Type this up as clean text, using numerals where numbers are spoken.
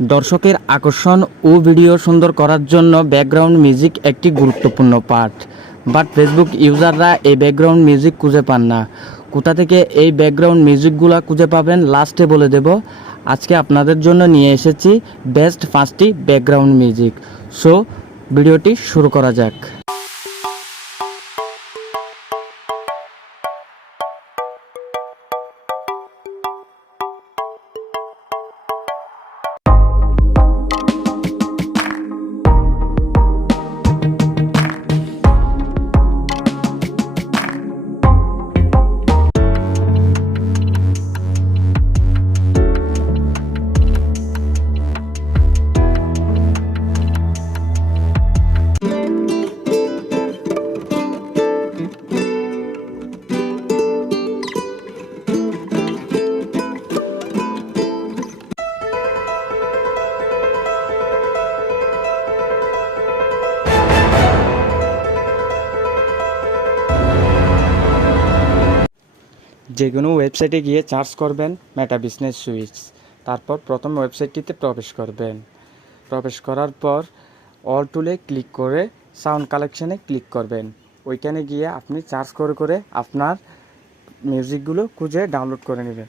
দর্শকের আকর্ষণ ও ভিডিও সুন্দর করার জন্য ব্যাকগ্রাউন্ড মিউজিক একটি গুরুত্বপূর্ণ পার্ট, বাট ফেসবুক ইউজাররা এই ব্যাকগ্রাউন্ড মিউজিক খুঁজে পান না। কোথা থেকে এই ব্যাকগ্রাউন্ড মিউজিকগুলো খুঁজে পাবেন লাস্টে বলে দেব। আজকে আপনাদের জন্য নিয়ে এসেছি বেস্ট 5টি ব্যাকগ্রাউন্ড মিউজিক। সো ভিডিওটি শুরু করা যাক। যে কোনো ওয়েবসাইটে গিয়ে সার্চ করবেন মেটা বিজনেস সুইটস, তারপর প্রথম ওয়েবসাইটটিতে প্রবেশ করবেন। প্রবেশ করার পর অল টুলে ক্লিক করে সাউন্ড কালেকশানে ক্লিক করবেন। ওইখানে গিয়ে আপনি সার্চ করে আপনার মিউজিকগুলো খুঁজে ডাউনলোড করে নেবেন।